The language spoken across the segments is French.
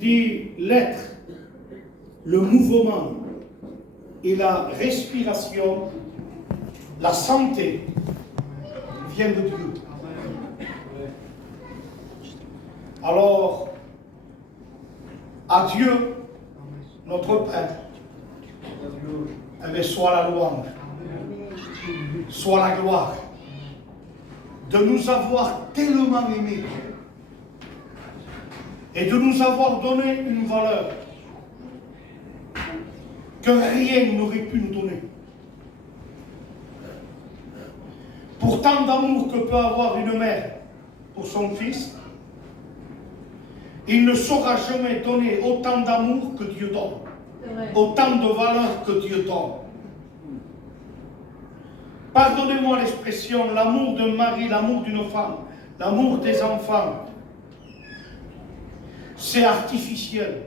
dit l'être, le mouvement et la respiration, la santé vient de Dieu. Alors, à Dieu, notre Père, soit la louange, soit la gloire, de nous avoir tellement aimés et de nous avoir donné une valeur que rien n'aurait pu nous donner. Pour tant d'amour que peut avoir une mère pour son fils, il ne saura jamais donner autant d'amour que Dieu donne, autant de valeur que Dieu donne. Pardonnez-moi l'expression, l'amour d'un mari, l'amour d'une femme, l'amour des enfants, c'est artificiel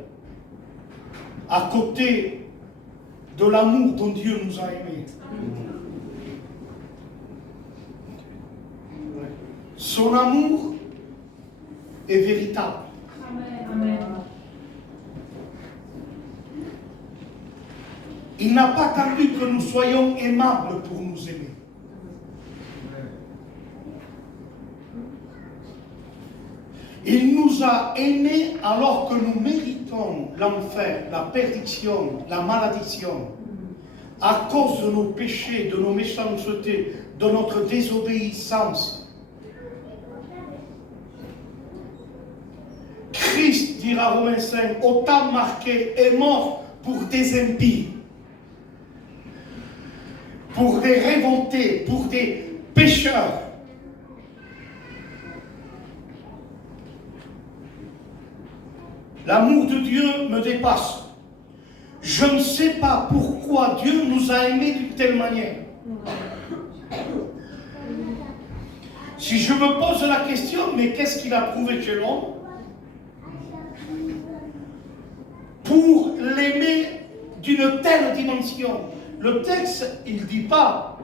à côté de l'amour dont Dieu nous a aimés. Son amour est véritable. Amen. Il n'a pas attendu que nous soyons aimables pour nous aimer. Il nous a aimés alors que nous méritons l'enfer, la perdition, la malédiction, à cause de nos péchés, de nos méchancetés, de notre désobéissance. Christ, dira Romains 5, autant marqué, est mort pour des impies, pour des révoltés, pour des pécheurs. L'amour de Dieu me dépasse. Je ne sais pas pourquoi Dieu nous a aimés d'une telle manière. Si je me pose la question, mais qu'est-ce qu'il a prouvé chez l'homme pour l'aimer d'une telle dimension? Le texte, il ne dit pas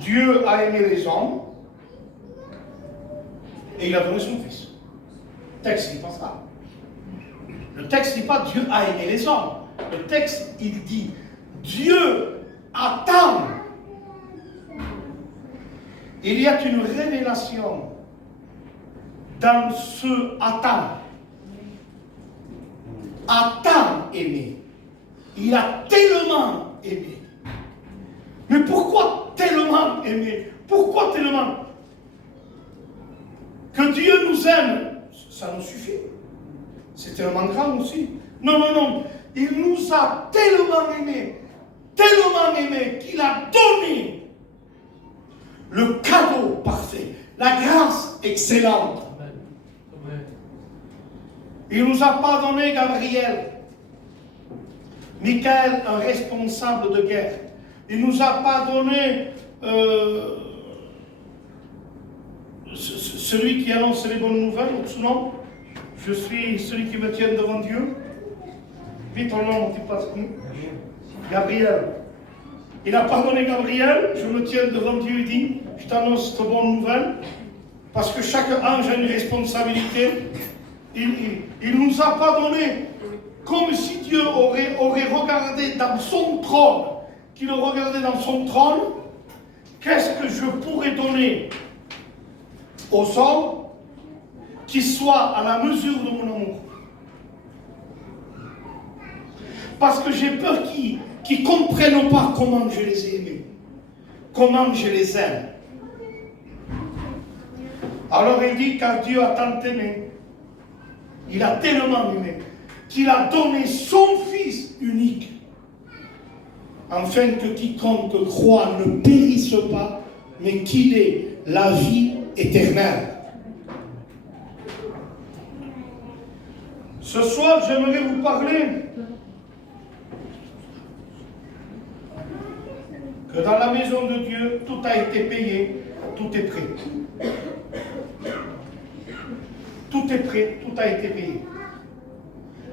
Dieu a aimé les hommes et il a donné son fils. Le texte ne dit pas ça. Le texte ne dit pas Dieu a aimé les hommes. Le texte, il dit Dieu attend. Il y a une révélation dans ce attend. Attend aimer. Il a tellement aimé. Mais pourquoi tellement aimé? Pourquoi tellement? Que Dieu nous aime, ça nous suffit. C'est tellement grand aussi. Non, non, non. Il nous a tellement aimé qu'il a donné le cadeau parfait, la grâce excellente. Il ne nous a pas donné Gabriel, Michael, un responsable de guerre. Il ne nous a pas donné celui qui annonce les bonnes nouvelles, sinon, je suis celui qui me tient devant Dieu. Vite ton nom, mon petit pasteur. Gabriel. Il n'a pas donné Gabriel, je me tiens devant Dieu et dit, je t'annonce cette bonne nouvelle, parce que chaque ange a une responsabilité. Il ne nous a pas donné comme si Dieu aurait regardé dans son trône, qu'il regardait dans son trône, qu'est-ce que je pourrais donner aux hommes qui soient à la mesure de mon amour. Parce que j'ai peur qu'ils ne comprennent pas comment je les ai aimés, comment je les aime. Alors il dit, car Dieu a tant aimé, il a tellement aimé, qu'il a donné son Fils unique, afin que quiconque croit ne périsse pas, mais qu'il ait la vie éternelle. Ce soir, j'aimerais vous parler que dans la maison de Dieu, tout a été payé, tout est prêt. Tout est prêt, tout a été payé.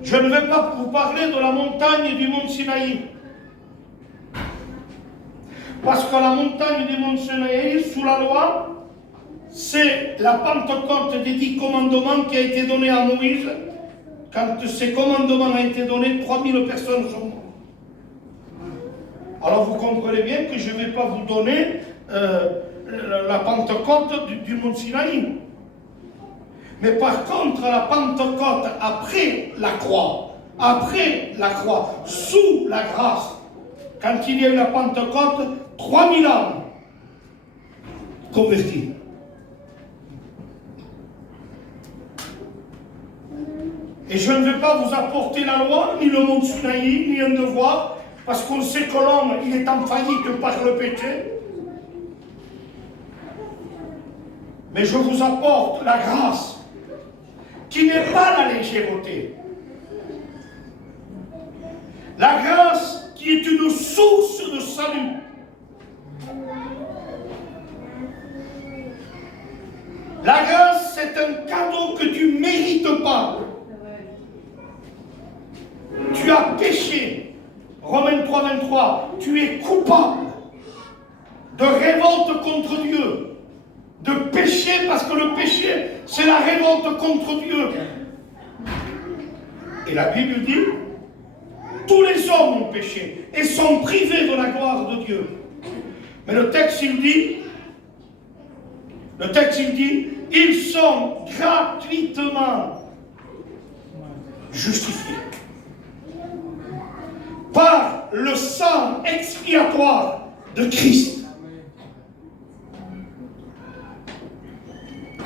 Je ne vais pas vous parler de la montagne du mont Sinaï. Parce que la montagne du mont Sinaï, sous la loi, c'est la Pentecôte des 10 commandements qui a été donnée à Moïse quand ces commandements ont été donnés, 3000 personnes sont mortes. Alors vous comprenez bien que je ne vais pas vous donner la Pentecôte du mont Sinaï. Mais par contre, la Pentecôte, après la croix, sous la grâce, quand il y a eu la Pentecôte, 3000 âmes converties. Et je ne vais pas vous apporter la loi, ni le mont Sinaï, ni un devoir, parce qu'on sait que l'homme, il est en faillite par le péché. Mais je vous apporte la grâce, qui n'est pas la légèreté. La grâce qui est une source de salut. La grâce, c'est un cadeau que tu ne mérites pas. Tu as péché. Romains 3, 23. Tu es coupable de révolte contre Dieu. De péché, parce que le péché, c'est la révolte contre Dieu. Et la Bible dit, tous les hommes ont péché et sont privés de la gloire de Dieu. Mais le texte, il dit, ils sont gratuitement justifiés par le sang expiatoire de Christ.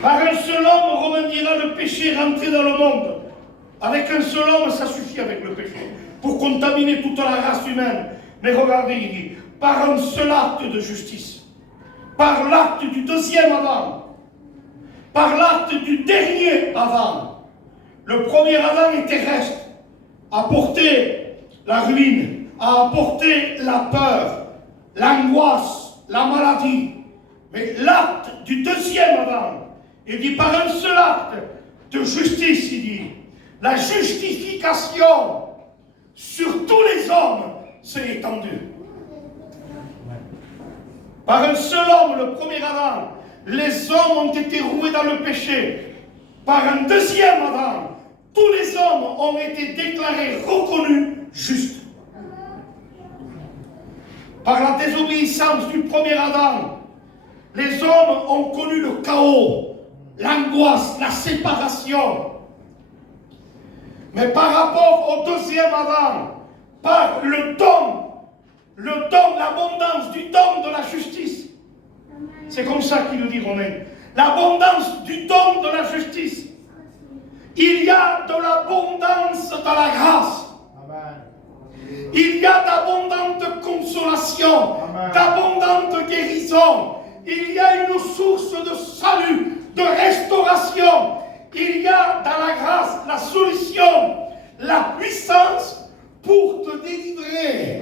Par un seul homme, Romain dira, le péché est rentré dans le monde. Avec un seul homme, ça suffit avec le péché, pour contaminer toute la race humaine. Mais regardez, il dit, par un seul acte de justice, par l'acte du deuxième Adam, par l'acte du dernier Adam. Le premier Adam est terrestre, a porté la ruine, a apporté la peur, l'angoisse, la maladie. Mais l'acte du deuxième Adam, il dit par un seul acte de justice, il dit, la justification sur tous les hommes s'est étendue. Par un seul homme, le premier Adam, les hommes ont été roués dans le péché. Par un deuxième Adam, tous les hommes ont été déclarés, reconnus justes. Par la désobéissance du premier Adam, les hommes ont connu le chaos, l'angoisse, la séparation. Mais par rapport au deuxième Adam, par le don, l'abondance du don de la justice. C'est comme ça qu'il le dit Romain. L'abondance du don de la justice. Il y a de l'abondance dans la grâce. Amen. Il y a d'abondante consolation, d'abondante guérison. Il y a une source de salut, de restauration. Il y a dans la grâce la solution, la puissance pour te délivrer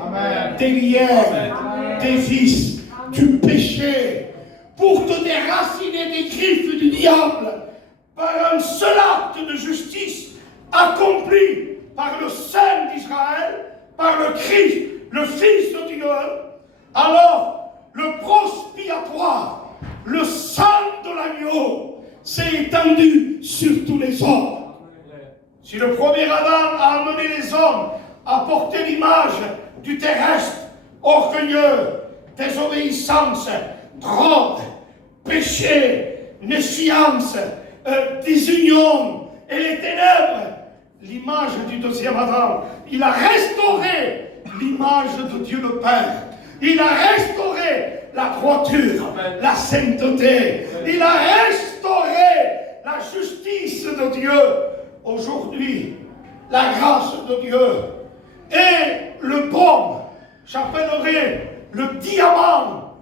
des liens, des vices, du péché, pour te déraciner des griffes du diable, par un seul acte de justice accompli par le Saint d'Israël, par le Christ, le Fils de Dieu. Alors, le prospiatoire, le sang de l'agneau, s'est étendu sur tous les hommes. Si le premier Adam a amené les hommes à porter l'image du terrestre, orgueilleux, désobéissance, drogue, péché, méfiance, désunion et les ténèbres, l'image du deuxième Adam, il a restauré l'image de Dieu le Père. Il a restauré la droiture, la sainteté. Il a restauré la justice de Dieu. Aujourd'hui, la grâce de Dieu et le baume, j'appellerai le diamant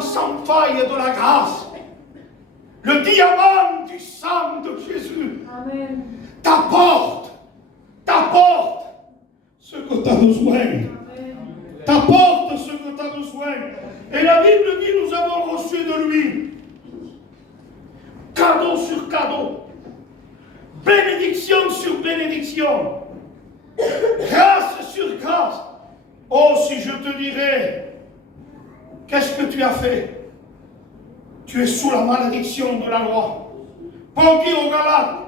sans faille de la grâce, le diamant du sang de Jésus. Amen. T'apporte ce que tu as besoin. T'apporte ce que tu as besoin. Et la Bible dit, nous avons reçu de lui cadeau sur cadeau, bénédiction sur bénédiction, grâce sur grâce. Oh, si je te dirais, qu'est-ce que tu as fait? Tu es sous la malédiction de la loi. Paul dit aux Galates,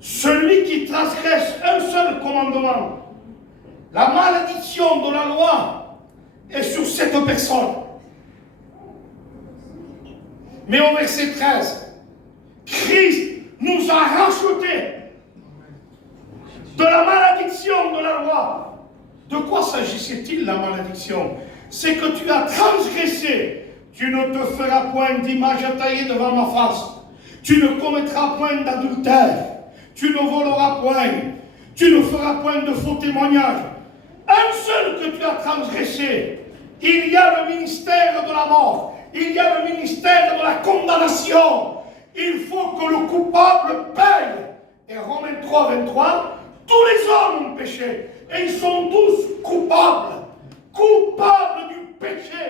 celui qui transgresse un seul commandement, la malédiction de la loi est sur cette personne. Mais au verset 13, Christ nous a rachetés de la malédiction de la loi. De quoi s'agissait-il, la malédiction? C'est que tu as transgressé. Tu ne te feras point d'image taillée devant ma face. Tu ne commettras point d'adultère. Tu ne voleras point. Tu ne feras point de faux témoignages. Un seul que tu as transgressé. Il y a le ministère de la mort. Il y a le ministère de la condamnation. Il faut que le coupable paye. Et Romains 3, 23, tous les hommes ont péché. Et ils sont tous coupables. Coupables du péché.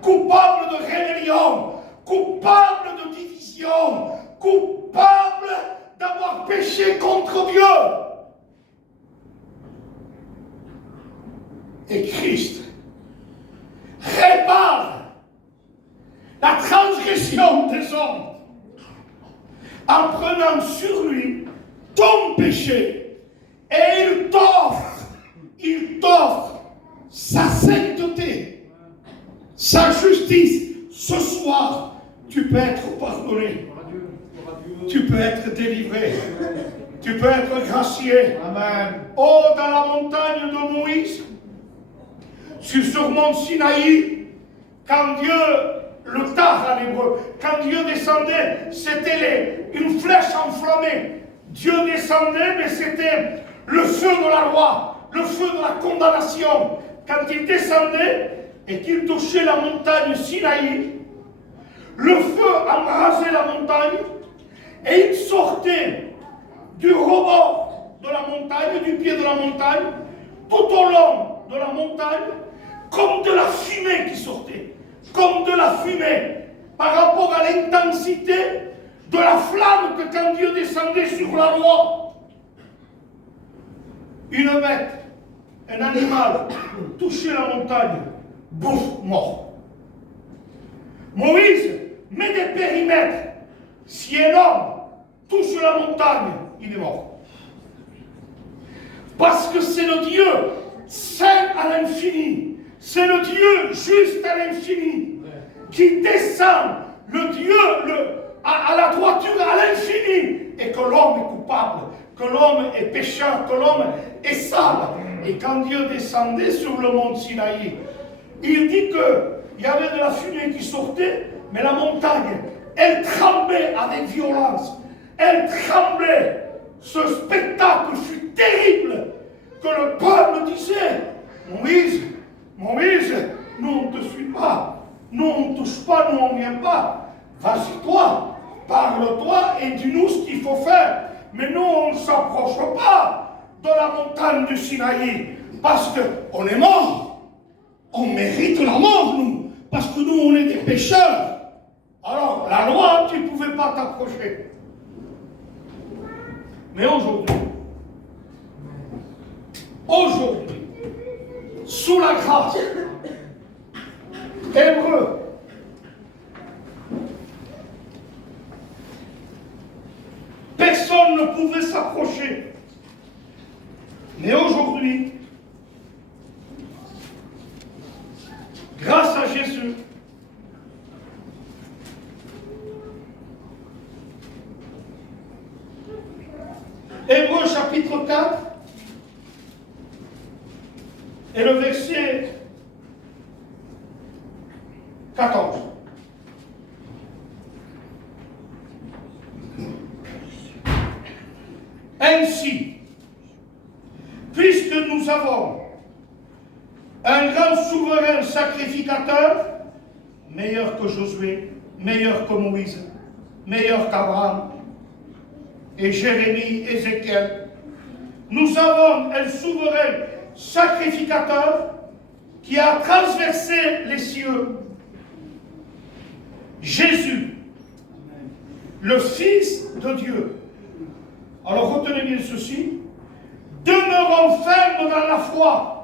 Coupables de rébellion. Coupables de division. Coupables d'avoir péché contre Dieu. Et Christ répare la transgression des hommes en prenant sur lui ton péché, et il t'offre sa sainteté, sa justice. Ce soir, tu peux être pardonné, tu peux être délivré, tu peux être gracié. Amen. Oh, dans la montagne de Moïse, sur mont Sinaï, quand Dieu, le tar en hébreu, quand Dieu descendait, c'était une flèche enflammée. Dieu descendait, mais c'était le feu de la loi, le feu de la condamnation. Quand il descendait et qu'il touchait la montagne Sinaï, le feu embrasait la montagne et il sortait du rebord de la montagne, du pied de la montagne, tout au long de la montagne, comme de la fumée qui sortait, comme de la fumée, par rapport à l'intensité de la flamme que quand Dieu descendait sur la loi. Une bête, un animal, touchait la montagne, bouffe, mort. Moïse met des périmètres. Si un homme touche la montagne, il est mort. Parce que c'est le Dieu saint à l'infini. C'est le Dieu juste à l'infini qui descend, le Dieu à la droiture à l'infini, et que l'homme est coupable, que l'homme est pécheur, que l'homme est sale. Et quand Dieu descendait sur le mont Sinaï, il dit qu'il y avait de la fumée qui sortait, mais la montagne, elle tremblait avec violence. Elle tremblait. Ce spectacle fut terrible, que le peuple disait: Moïse, nous on ne te suit pas, nous on ne touche pas, nous on ne vient pas. Vas-y toi, parle-toi et dis-nous ce qu'il faut faire. Mais nous on ne s'approche pas de la montagne du Sinaï, parce qu'on est mort. On mérite la mort, nous, parce que nous on est des pécheurs. Alors la loi, tu ne pouvais pas t'approcher. Mais aujourd'hui, sous la grâce, Hébreu, personne ne pouvait s'approcher. Mais aujourd'hui, grâce à Jésus, Hébreux chapitre 4 et le verset 14. Ainsi, puisque nous avons un grand souverain sacrificateur, meilleur que Josué, meilleur que Moïse, meilleur qu'Abraham et Jérémie, Ézéchiel, nous avons un souverain sacrificateur qui a traversé les cieux, Jésus, le Fils de Dieu. Alors retenez bien ceci: demeurons fermes dans la foi.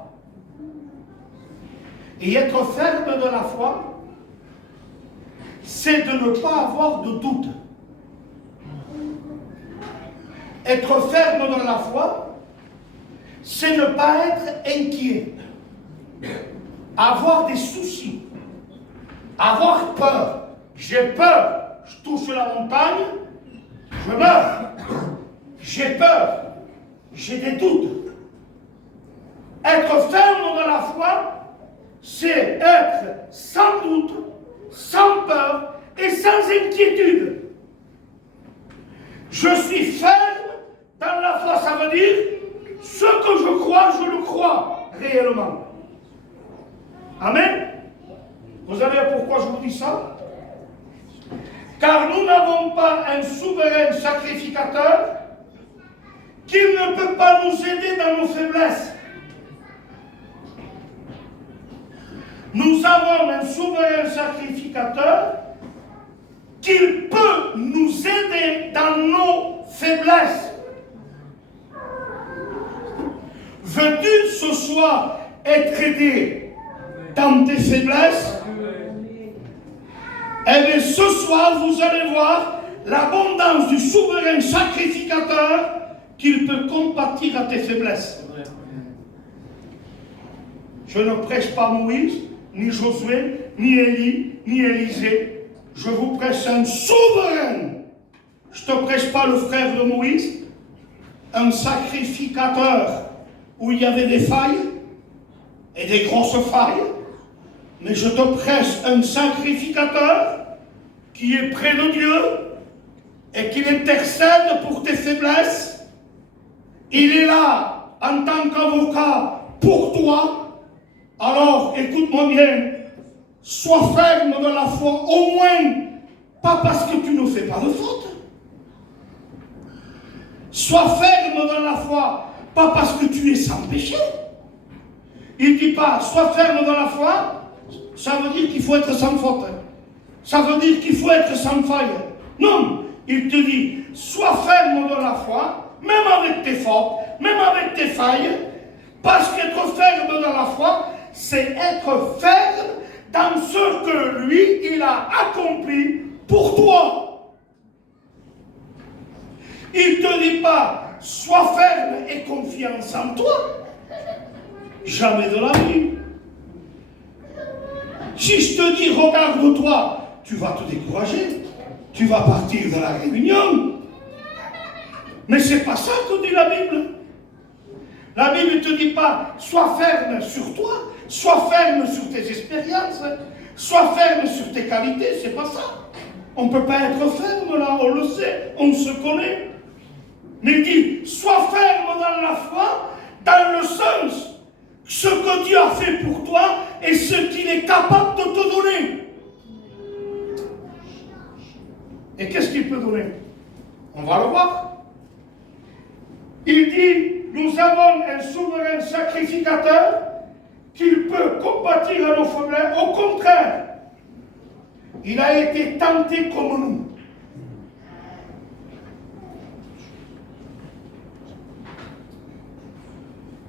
Et être ferme dans la foi, c'est de ne pas avoir de doute. Être ferme dans la foi, c'est ne pas être inquiet. Avoir des soucis. Avoir peur. J'ai peur. Je touche la montagne, je meurs. J'ai peur. J'ai des doutes. Être ferme dans la foi, c'est être sans doute, sans peur et sans inquiétude. Je suis ferme dans la foi, ça veut dire ce que je crois, je le crois réellement. Amen. Vous savez pourquoi je vous dis ça? Car nous n'avons pas un souverain sacrificateur qui ne peut pas nous aider dans nos faiblesses. Nous avons un souverain sacrificateur qui peut nous aider dans nos faiblesses. Veux-tu ce soir être aidé dans tes faiblesses? Eh bien, ce soir, vous allez voir l'abondance du souverain sacrificateur qu'il peut compatir à tes faiblesses. Je ne prêche pas Moïse, ni Josué, ni Élie, ni Élisée. Je vous prêche un souverain. Je ne te prêche pas le frère de Moïse, un sacrificateur où il y avait des failles et des grosses failles. Mais je te prêche un sacrificateur qui est près de Dieu et qui intercède pour tes faiblesses. Il est là en tant qu'avocat pour toi. Alors, écoute-moi bien, sois ferme dans la foi, au moins, pas parce que tu ne fais pas de faute. Sois ferme dans la foi, pas parce que tu es sans péché. Il ne dit pas, sois ferme dans la foi, ça veut dire qu'il faut être sans faute. Ça veut dire qu'il faut être sans faille. Non, il te dit, sois ferme dans la foi, même avec tes fautes, même avec tes failles, parce qu'être ferme dans la foi, c'est être ferme dans ce que lui, il a accompli pour toi. Il ne te dit pas, sois ferme et confiance en toi. Jamais de la vie. Si je te dis, regarde-toi, tu vas te décourager. Tu vas partir de la réunion. Mais ce n'est pas ça que dit la Bible. La Bible ne te dit pas, sois ferme sur toi, sois ferme sur tes expériences, sois ferme sur tes qualités, c'est pas ça. On ne peut pas être ferme là, on le sait, on se connaît. Mais il dit, sois ferme dans la foi, dans le sens ce que Dieu a fait pour toi et ce qu'il est capable de te donner. Et qu'est-ce qu'il peut donner? On va le voir. Il dit, nous avons un souverain sacrificateur qui peut compatir à nos faiblesses. Au contraire, il a été tenté comme nous.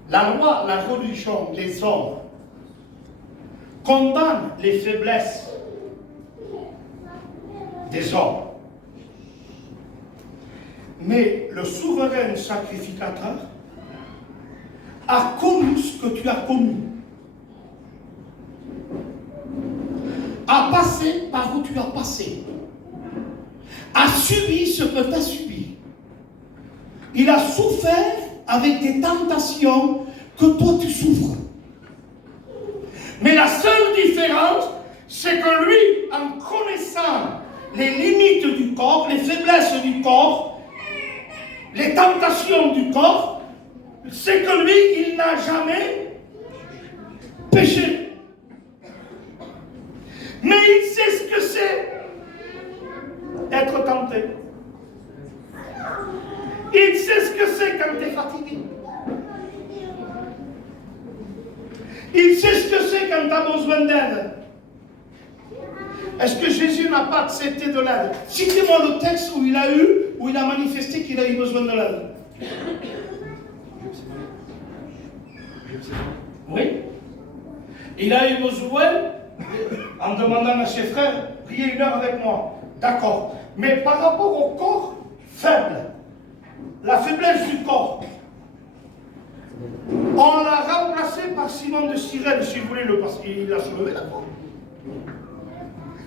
La loi, la religion, les hommes condamnent les faiblesses des hommes. Mais le souverain sacrificateur a connu ce que tu as connu, a passé par où tu as passé, a subi ce que tu as subi. Il a souffert avec des tentations que toi tu souffres. Mais la seule différence, c'est que lui, en connaissant les limites du corps, les faiblesses du corps, les tentations du corps, c'est que lui, il n'a jamais péché. Mais il sait ce que c'est être tenté. Il sait ce que c'est quand tu es fatigué. Il sait ce que c'est quand tu as besoin d'aide. Est-ce que Jésus n'a pas accepté de l'aide? Citez-moi le texte où il a manifesté qu'il a eu besoin de l'aide. Oui. Il a eu besoin, en demandant à ses frères, priez 1 heure avec moi. D'accord. Mais par rapport au corps faible, la faiblesse du corps. On l'a remplacé par Simon de Cyrène, si vous voulez le passer. Il a soulevé la croix.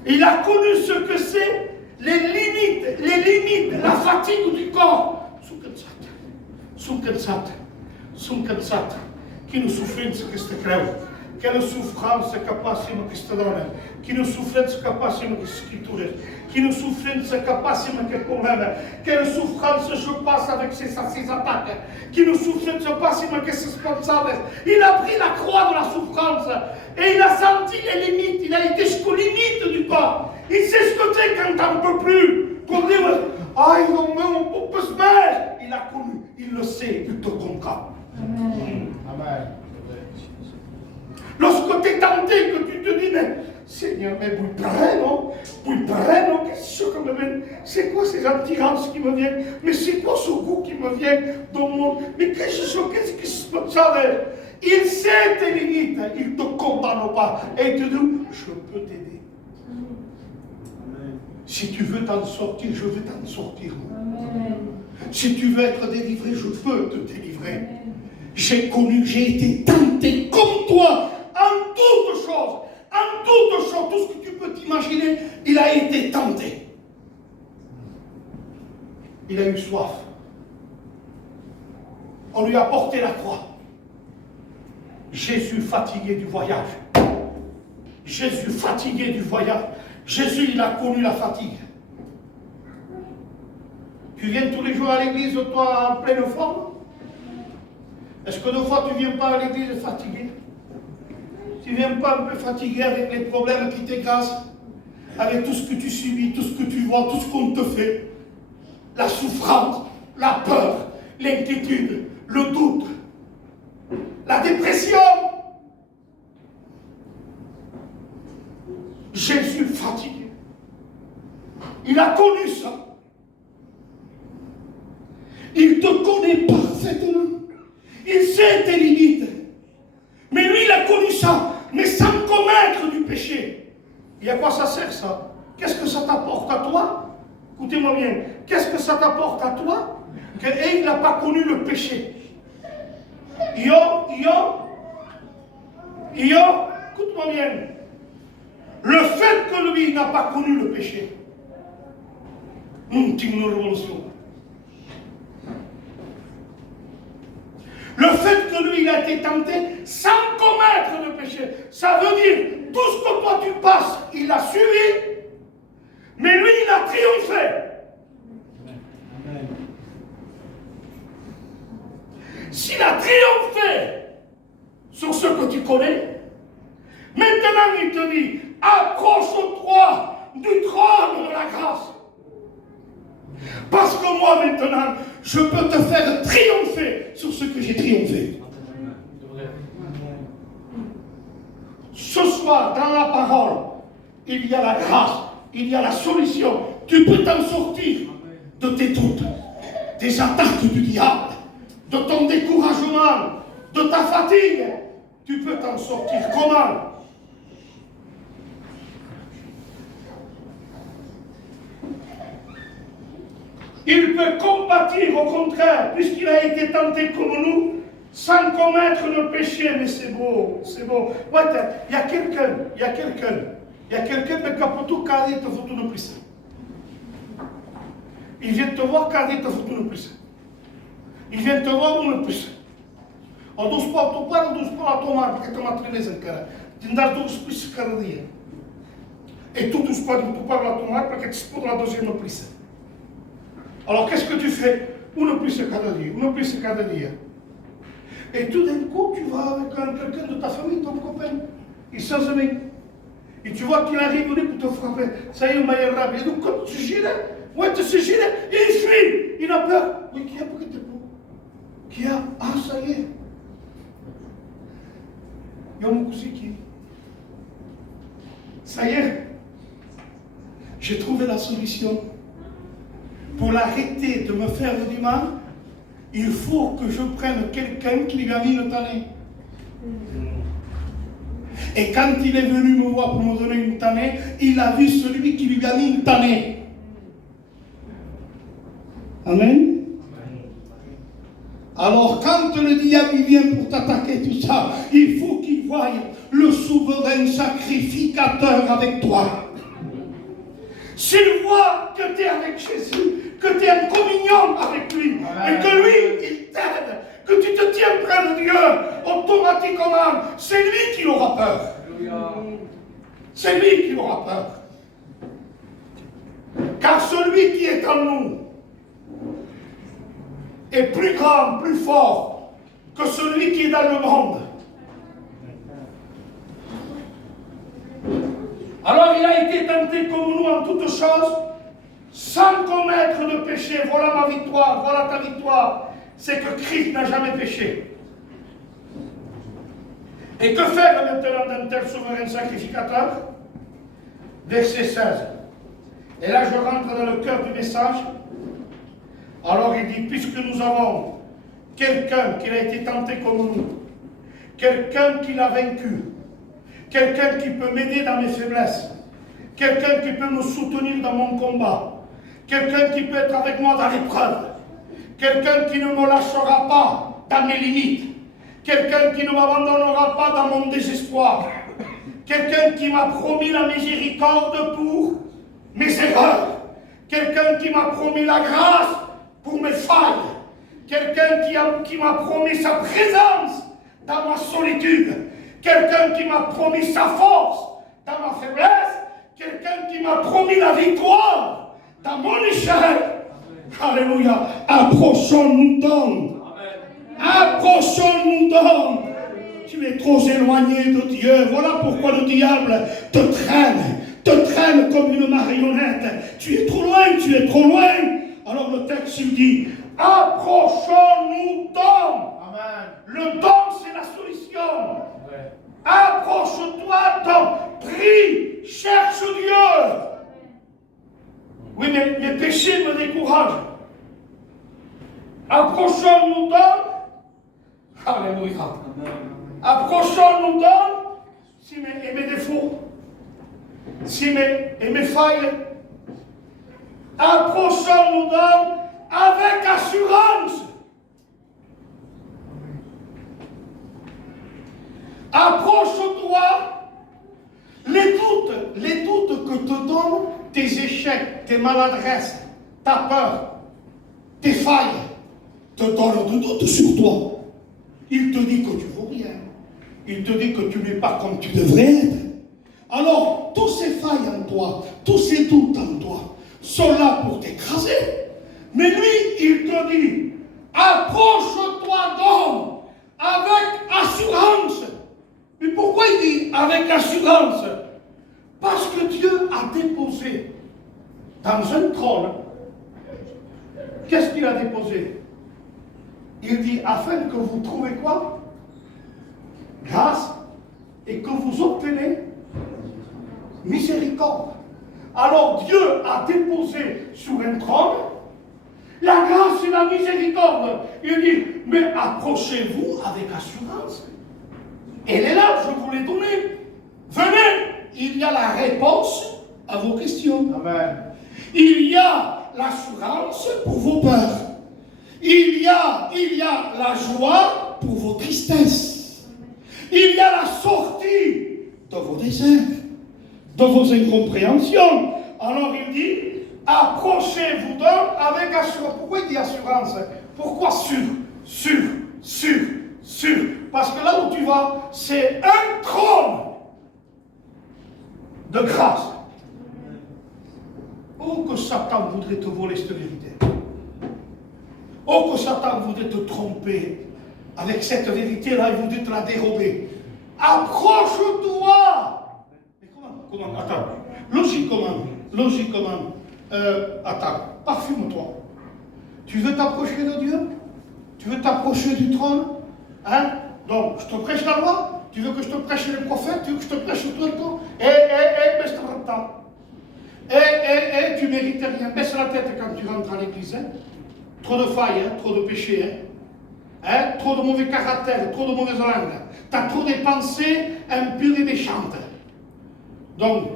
Il a connu ce que c'est les limites, la fatigue du corps. Sunt cansat. Quina sofrenza aquesta creu. Quina sofrança que passa amb aquesta dona. Quina sofrenza que passa amb aquestes escritures. Quina sofrenza que passa amb aquest problema. Quina sofrança je passe avec ces attaques. Quina sofrenza passa amb aquestes pensades. Il a pris la croix de la souffrance et il a senti les limites. Il a été jusqu'aux limites du corps. Il sait ce que c'est quand on ne peut plus. Qu'on dit, ah, il peut se mettre. Il a connu, il le sait, il te comprend. Amen. Amen. Lorsque tu es tenté, que tu te dis, mais Seigneur, mais vous prêt, non? Qu'est-ce que me vient? C'est quoi ces attirances qui me viennent? Mais c'est quoi ce goût qui me vient dans mon... Mais qu'est-ce qui se passe? Il sait tes limites, il ne te condamne pas. Et il te dit, je peux t'aider. Si tu veux t'en sortir, je vais t'en sortir. Amen. Si tu veux être délivré, je peux te délivrer. Amen. J'ai connu, j'ai été tenté comme toi en toutes choses. En toutes choses, tout ce que tu peux t'imaginer, il a été tenté. Il a eu soif. On lui a porté la croix. Jésus fatigué du voyage. Jésus fatigué du voyage. Jésus, il a connu la fatigue. Tu viens tous les jours à l'église, toi, en pleine forme? Est-ce que des fois, tu ne viens pas à l'église fatigué? Tu ne viens pas un peu fatigué avec les problèmes qui t'écrasent? Avec tout ce que tu subis, tout ce que tu vois, tout ce qu'on te fait? La souffrance, la peur, l'inquiétude, le doute, la dépression. Jésus fatigué. Il a connu ça. Il te connaît parfaitement. Il sait tes limites. Mais lui, il a connu ça, mais sans commettre du péché. Et à quoi ça sert ça? Qu'est-ce que ça t'apporte à toi? Écoutez-moi bien. Qu'est-ce que ça t'apporte à toi? Il n'a pas connu le péché. Écoute-moi bien. Le fait que lui n'a pas connu le péché, c'est une révolution. Le fait que lui, il a été tenté sans commettre le péché, ça veut dire tout ce que toi tu passes, il l'a suivi, mais lui, il a triomphé. Amen. S'il a triomphé sur ce que tu connais, maintenant il te dit, approche-toi du trône de la grâce. Parce que moi maintenant, je peux te faire triompher sur ce que j'ai triomphé. Ce soir, dans la parole, il y a la grâce, il y a la solution. Tu peux t'en sortir de tes doutes, des attaques du diable, de ton découragement, de ta fatigue. Tu peux t'en sortir. Comment? Il peut compatir, au contraire, puisqu'il a été tenté comme nous, sans commettre le péché. Mais c'est beau, c'est beau. Ouais, il y a quelqu'un, mais quand tout carré te fout une plus. Il vient te voir carré te fout une plus. Il vient te voir une plus. On douce pas au par, on douce pas à tomar, parce que tu m'as traîné en cara. Tu n'as douce plus cada dia. Et tout douce pas, tu parles à tomar, parce que tu peux la deuxième plus. Alors qu'est-ce que tu fais? Une plus cada dia. Et tout d'un coup, tu vas avec quelqu'un de ta famille, ton copain, il s'en amis. Et tu vois qu'il arrive pour te frapper. Ça y est, il m'a rabé. Et donc quand tu gires, tu gires, il fuit. Il a peur. Oui, qui a pour que tu peux? Qui a? Ah, ça y est. Il y a mon cousin qui. Ça y est. J'ai trouvé la solution. Pour l'arrêter de me faire du mal, il faut que je prenne quelqu'un qui lui a mis une tannée. Et quand il est venu me voir pour me donner une tannée, il a vu celui qui lui a mis une tannée. Amen. Alors quand le diable vient pour t'attaquer tout ça, il faut qu'il voie le souverain sacrificateur avec toi. S'il voit que tu es avec Jésus, que tu es en communion avec lui, et que lui, il t'aide, que tu te tiens près de Dieu, automatiquement, c'est lui qui aura peur. C'est lui qui aura peur. Car celui qui est en nous est plus grand, plus fort que celui qui est dans le monde. Alors il a été tenté comme nous en toutes choses, sans commettre de péché. Voilà ma victoire, voilà ta victoire. C'est que Christ n'a jamais péché. Et que faire maintenant d'un tel souverain sacrificateur? Verset 16. Et là je rentre dans le cœur du message. Alors il dit, puisque nous avons quelqu'un qui a été tenté comme nous, quelqu'un qui l'a vaincu, quelqu'un qui peut m'aider dans mes faiblesses, quelqu'un qui peut me soutenir dans mon combat, quelqu'un qui peut être avec moi dans l'épreuve, quelqu'un qui ne me lâchera pas dans mes limites, quelqu'un qui ne m'abandonnera pas dans mon désespoir, quelqu'un qui m'a promis la miséricorde pour mes erreurs, quelqu'un qui m'a promis la grâce pour mes failles, quelqu'un qui m'a promis sa présence dans ma solitude, quelqu'un qui m'a promis sa force dans ma faiblesse, quelqu'un qui m'a promis la victoire dans mon échec. Alléluia. Approchons-nous donc. Approchons-nous donc. Tu es trop éloigné de Dieu. Voilà pourquoi le diable te traîne comme une marionnette. Tu es trop loin, tu es trop loin. Alors le texte il dit, approchons-nous donc. Amen. Le don c'est la solution. Ouais. Approche-toi donc, prie, cherche Dieu. Oui, mais mes péchés me découragent. Approchons-nous donc. Alléluia. Approchons-nous donc, si mes défauts, si mes failles. Approchons-nous donc avec assurance. Approche-toi. Les doutes que te donnent tes échecs, tes maladresses, ta peur, tes failles, te donnent des doutes sur toi. Il te dit que tu ne vaux rien. Il te dit que tu n'es pas comme tu devrais être. Alors, tous ces failles en toi, tous ces doutes en toi, sont là pour t'écraser. Mais lui, il te dit, approche-toi donc avec assurance. Mais pourquoi il dit avec assurance? Parce que Dieu a déposé dans un trône, qu'est-ce qu'il a déposé? Il dit, afin que vous trouvez quoi? Grâce, et que vous obtenez miséricorde. Alors Dieu a déposé sur un trône la grâce et la miséricorde. Il dit, mais approchez-vous avec assurance. Elle est là, je vous l'ai donnée. Venez, il y a la réponse à vos questions. Amen. Il y a l'assurance pour vos peurs. Il y a la joie pour vos tristesses. Il y a la sortie de vos déserts, de vos incompréhensions. Alors il dit, approchez-vous donc avec assurance. Pourquoi il dit assurance? Pourquoi sûr? Parce que là où tu vas, c'est un trône de grâce. Oh, que Satan voudrait te voler cette vérité. Oh, que Satan voudrait te tromper avec cette vérité-là, il voudrait te la dérober. Approche-toi. Mais comment? Attends. Logiquement. Attends. Parfume-toi. Tu veux t'approcher de Dieu? Tu veux t'approcher du trône? Hein? Donc, je te prêche la loi? Tu veux que je te prêche les prophètes? Tu veux que je te prêche tout le temps? Baisse ton temps. Tu mérites rien. Baisse la tête quand tu rentres à l'église. Hein? Trop de failles, hein? Trop de péchés. Hein? Trop de mauvais caractère, trop de mauvaises langues. Tu as trop des pensées impures et méchantes. Donc,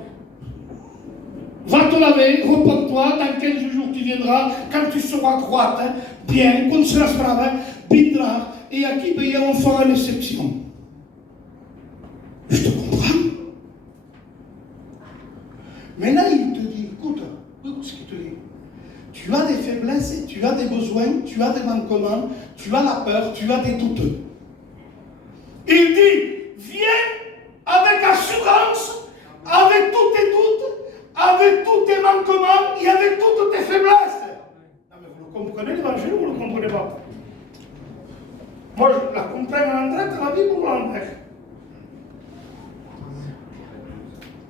va te laver, repens-toi, dans 15 jours tu viendras, quand tu seras droite, hein? Bien, con se la sprava, Bidra, et à qui ben, on fera l'exception. Je te comprends. Mais là, il te dit, écoute ce qu'il te dit. Tu as des faiblesses, tu as des besoins, tu as des manquements, tu as la peur, tu as des doutes. Il dit, viens avec assurance, avec tous tes doutes, avec tous tes manquements et avec toutes tes faiblesses. Non, mais vous comprenez l'évangile ou vous ne le comprenez pas? Moi, je la comprends en direct, la Bible ou en direct.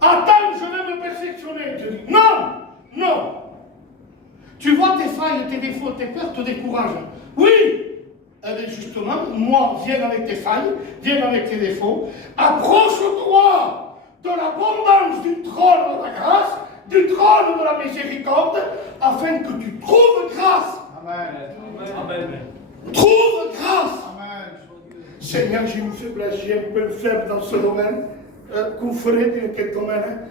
Attends, je vais me perfectionner. Je dis, non, non. Tu vois tes failles, tes défauts, tes peurs te découragent. Oui. Eh bien justement, moi, viens avec tes failles, viens avec tes défauts. Approche-toi de l'abondance du trône de la grâce, du trône de la miséricorde, afin que tu trouves grâce. Amen. Amen. Trouve grâce. Amen. Seigneur, j'ai une faiblesse, j'ai un peu faible dans ce domaine. Qu'on ferait dans quel domaine?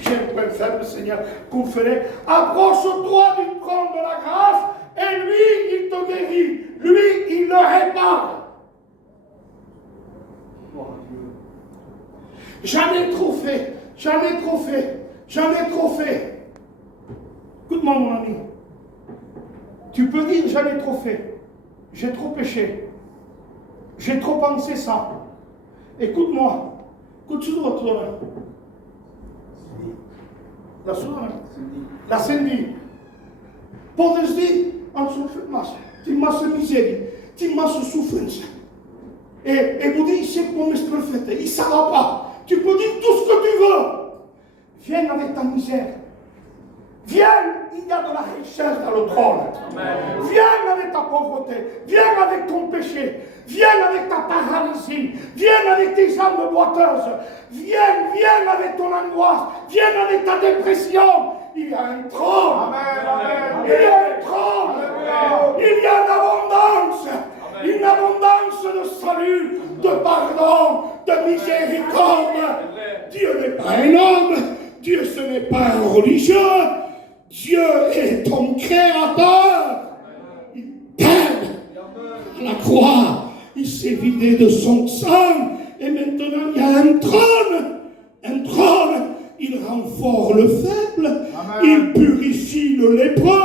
J'ai un point faible, Seigneur. Qu'on ferait? Approche-toi du trône de la grâce et lui, il te guérit. Lui, il le répare. J'en ai trop fait. J'en ai trop fait. J'en ai trop fait. Écoute-moi, mon ami. Tu peux dire j'en ai trop fait. J'ai trop péché. J'ai trop pensé ça. Écoute-moi. Écoute sur votre la sourate, la Cindy. Podes dir am suflet massa, tin massa miserie, tin massa souffrance. Et vous dites, c'est mon esprit perfect, il ne s'en va pas. Tu peux dire tout ce que tu veux. Viens avec ta misère. Viens, il y a de la richesse dans le trône. Viens avec ta pauvreté. Viens avec ton péché. Viens avec ta paralysie. Viens avec tes âmes boiteuses. Viens avec ton angoisse. Viens avec ta dépression. Il y a un trône. Il y a un trône. Il y a une abondance de salut, de pardon, de miséricorde. Dieu n'est pas un homme. Dieu, ce n'est pas un religieux. Dieu est ton créateur. Il t'aime. À la croix, il s'est vidé de son sang. Et maintenant, il y a un trône. Un trône. Il rend fort le faible. Amen. Il purifie le lépreux.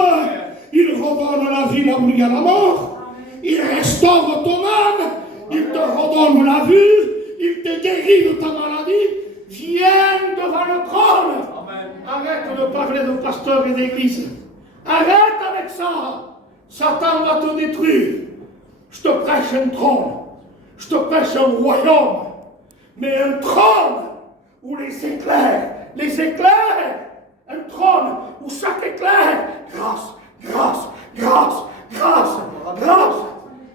Il redonne la vie là où il y a la mort. Il restaure ton âme. Il te redonne la vue. Il te guérit de ta maladie. Viens devant le trône. Amen. Arrête de parler de pasteurs et d'église. Arrête avec ça. Satan va te détruire. Je te prêche un trône. Je te prêche un royaume. Mais un trône où les éclairs, un trône où chaque éclair, grâce.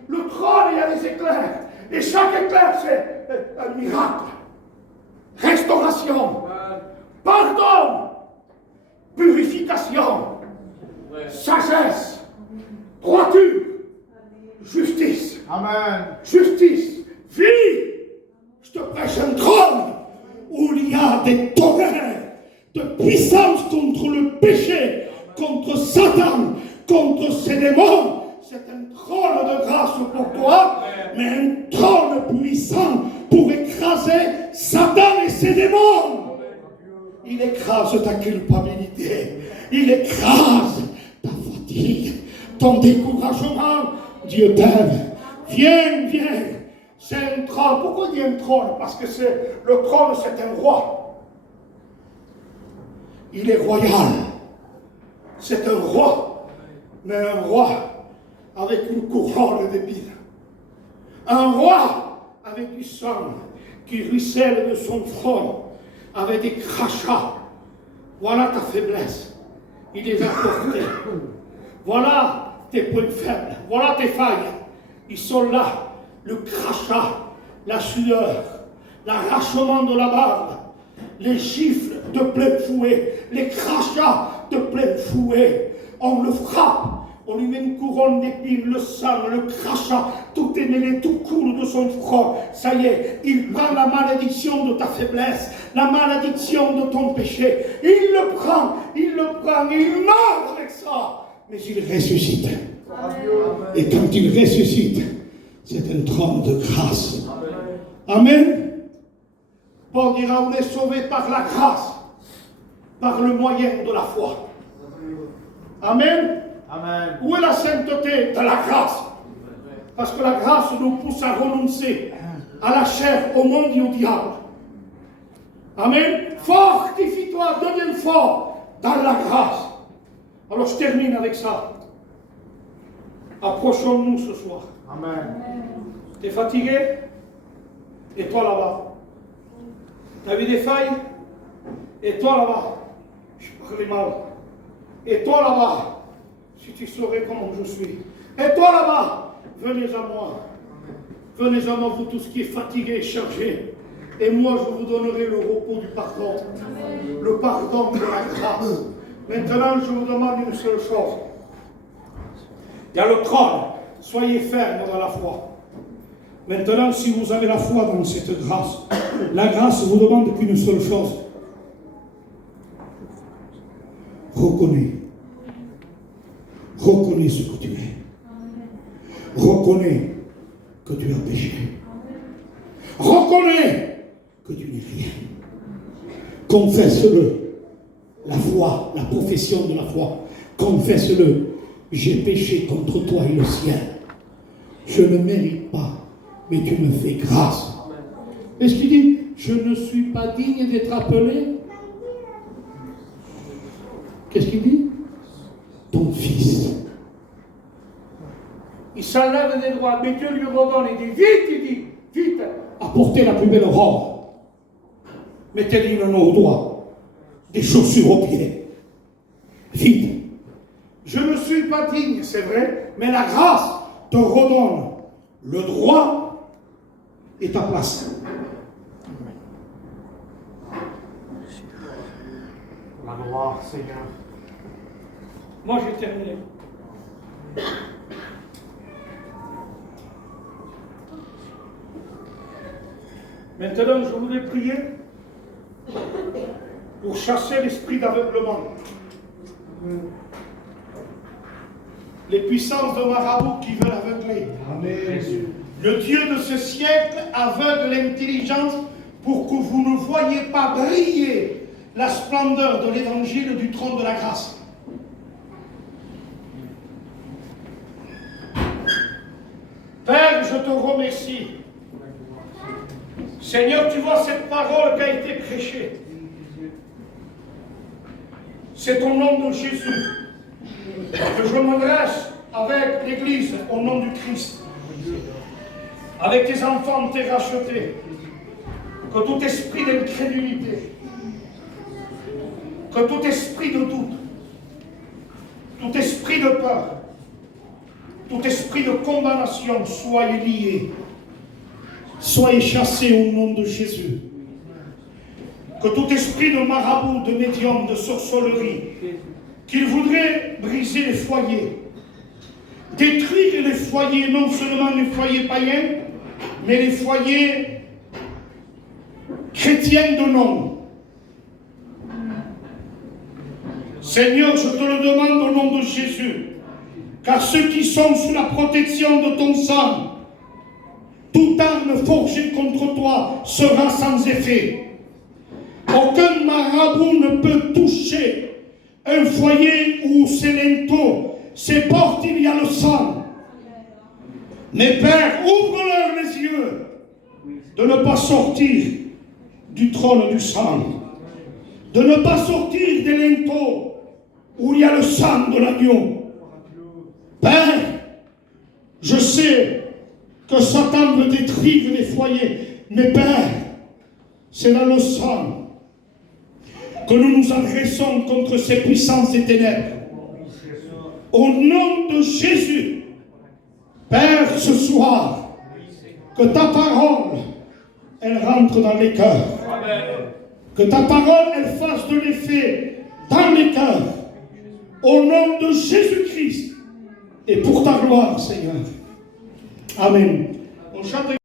Le trône, il y a des éclairs. Et chaque éclair, c'est un miracle. Restauration, pardon, purification, sagesse, droiture, justice. Amen. Justice, vie. Je te prêche un trône où il y a des tonnerres de puissance contre le péché, contre Satan, contre ses démons. C'est un trône de grâce pour toi, mais un trône puissant pour écraser Satan et ses démons. Il écrase ta culpabilité. Il écrase ta fatigue, ton découragement. Dieu t'aime. Viens. C'est un trône. Pourquoi il dit un trône? Parce que le trône, c'est un roi. Il est royal. C'est un roi. Mais un roi avec une couronne d'épines. Un roi avec du sang qui ruisselle de son front, avec des crachats. Voilà ta faiblesse. Il les a portés. Voilà tes points faibles. Voilà tes failles. Ils sont là. Le crachat, la sueur, l'arrachement de la barbe, les gifles de plein fouet, les crachats de plein fouet. On le frappe. On lui met une couronne d'épines, le sang, le crachat, tout est mêlé, tout coule de son front. Ça y est, il prend la malédiction de ta faiblesse, la malédiction de ton péché. Il le prend, il meurt avec ça. Mais il ressuscite. Amen. Et quand il ressuscite, c'est un trône de grâce. Amen. Paul dira, on est sauvé par la grâce, par le moyen de la foi. Amen. Amen. Où est la sainteté de la grâce? Parce que la grâce nous pousse à renoncer à la chair, au monde et au diable. Amen. Fortifie-toi, deviens fort dans la grâce. Alors je termine avec ça. Approchons-nous ce soir. Amen. T'es fatigué? Et toi là-bas? T'as vu des failles? Et toi là-bas? Je parlais mal. Et toi là-bas? Si tu saurais comment je suis. Et toi là-bas? Venez à moi. Venez à moi, vous tous qui êtes fatigués et chargés. Et moi, je vous donnerai le repos du pardon. Le pardon de la grâce. Maintenant, je vous demande une seule chose. Il y a le trône. Soyez fermes dans la foi. Maintenant, si vous avez la foi dans cette grâce, la grâce vous demande qu'une seule chose. Reconnais. Reconnais ce que tu es. Reconnais que tu as péché. Reconnais que tu n'es rien. Confesse-le. La foi, la profession de la foi. Confesse-le. J'ai péché contre toi et le ciel. Je ne mérite pas, mais tu me fais grâce. Est-ce qu'il dit, je ne suis pas digne d'être appelé? Qu'est-ce qu'il dit? Ton fils. Il s'enlève des droits, mais Dieu lui redonne. Il dit, vite, apportez la plus belle robe. Mettez-lui le nom au doigt, des chaussures aux pieds. Vite. Je ne suis pas digne, c'est vrai, mais la grâce te redonne le droit et ta place. La gloire, Seigneur. Moi, j'ai terminé. Maintenant, je voudrais prier pour chasser l'esprit d'aveuglement. Les puissances de marabout qui veulent aveugler. Amen. Le Dieu de ce siècle aveugle l'intelligence pour que vous ne voyiez pas briller la splendeur de l'évangile du trône de la grâce. Père, je te remercie. Seigneur, tu vois cette parole qui a été prêchée. C'est au nom de Jésus que je m'adresse avec l'Église au nom du Christ. Avec tes enfants, t'es rachetés. Que tout esprit d'incrédulité, que tout esprit de doute, tout esprit de peur, tout esprit de condamnation soit lié, soit chassé au nom de Jésus. Que tout esprit de marabout, de médium, de sorcellerie, qu'il voudrait briser les foyers, détruire les foyers, non seulement les foyers païens, mais les foyers chrétiens de nom. Seigneur, je te le demande au nom de Jésus, car ceux qui sont sous la protection de ton sang, toute arme forgée contre toi sera sans effet. Aucun marabout ne peut toucher un foyer où c'est linteaux, ces portes, il y a le sang. Mais Père, ouvre-leur les yeux de ne pas sortir du trône du sang, de ne pas sortir des linteaux où il y a le sang de l'agneau. Père, je sais que Satan veut détruire les foyers, mais Père, c'est dans le sang que nous nous adressons contre ces puissances des ténèbres. Au nom de Jésus, Père, ce soir, que ta parole, elle rentre dans les cœurs. Que ta parole, elle fasse de l'effet dans les cœurs. Au nom de Jésus-Christ. Et pour ta gloire, Seigneur. Amen. On chante